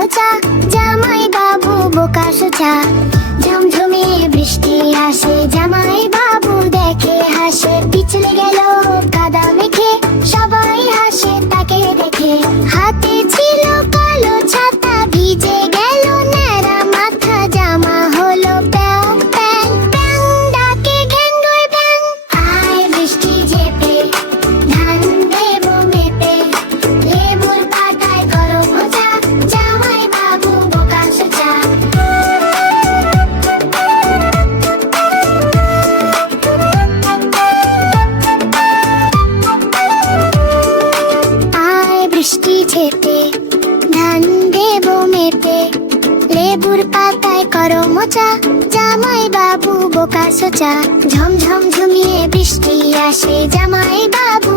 মোচা, জামাই বাবু বোকা সোচা। ঝমঝমিয়ে বৃষ্টি আসে, জামাই বাবু দেখে হাসে। পিছলে গেল কাদা মেখে, সবাই হাসে তাকে দেখে। হাতে ছিল কালো ছাতা, ভিজে গেল ন্যাড়া মাথা। জামা হলো প্যাং প্যাং প্যাং, ডাকে ঘ্যাঙ্গর ব্যাং। আয় বৃষ্টি ঝেপে, ধান দেবো মেপে। লেবুর পাতায় করো মোচা, জামাই বাবু বোকা সোচা। আয় বৃষ্টি ঝেপে, ধান দেবো মেপে। লেবুর পাতায় করো মোচা, জামাই বাবু বোকা সোচা। ঝমঝম ঝুমিয়ে বৃষ্টি আসে, জামাই বাবু